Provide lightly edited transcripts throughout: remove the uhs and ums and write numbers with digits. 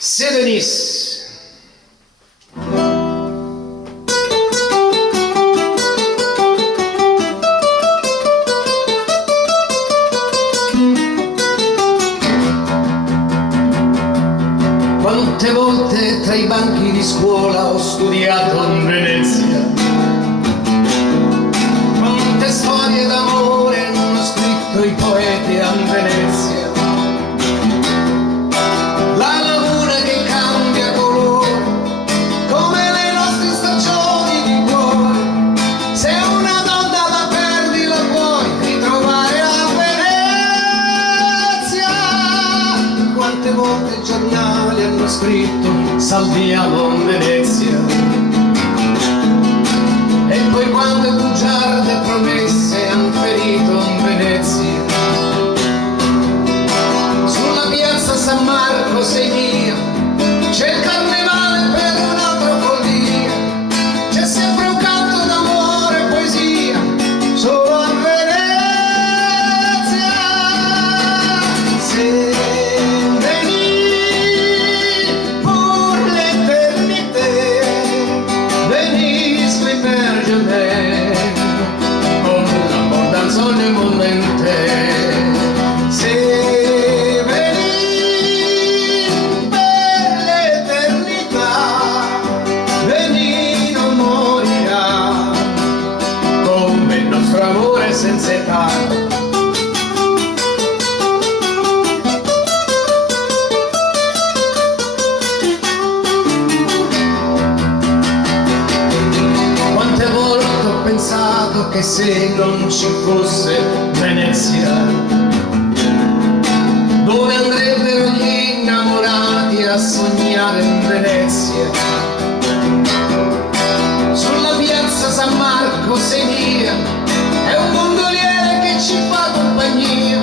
Se venisse quante volte tra i banchi di scuola ho studiato in Venezia, quante storie d'amore hanno scritto i poeti a Venezia. La laguna che cambia colore come le nostre stagioni di cuore. Se una donna la perdi la puoi ritrovare a Venezia. Quante volte i giornali hanno scritto salviamo Venezia, e poi quante bugiarde promesse han ferito in Venezia. Sulla piazza San Marco sei mia, c'è il carnevale per un'altra follia, c'è sempre un canto d'amore e poesia solo a Venezia. Se sogno momento, se veni per l'eternità, veni non morirà, come il nostro amore senza età. Quante volte ho pensato che se non ci fosse Venezia, dove andrebbero gli innamorati a sognare in Venezia? Sulla piazza San Marco sei mia, è un gondoliere che ci fa compagnia,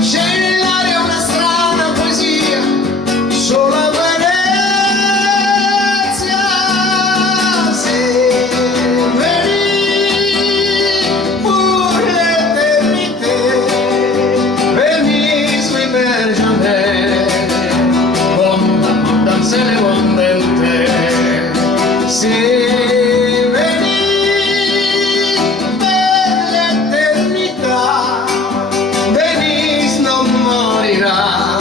c'è nell'aria una strana poesia solo a Venezia. Se veni per l'eternità, Venice non morirà,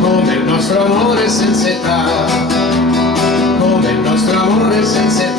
come il nostro amore senza età, come il nostro amore senza età.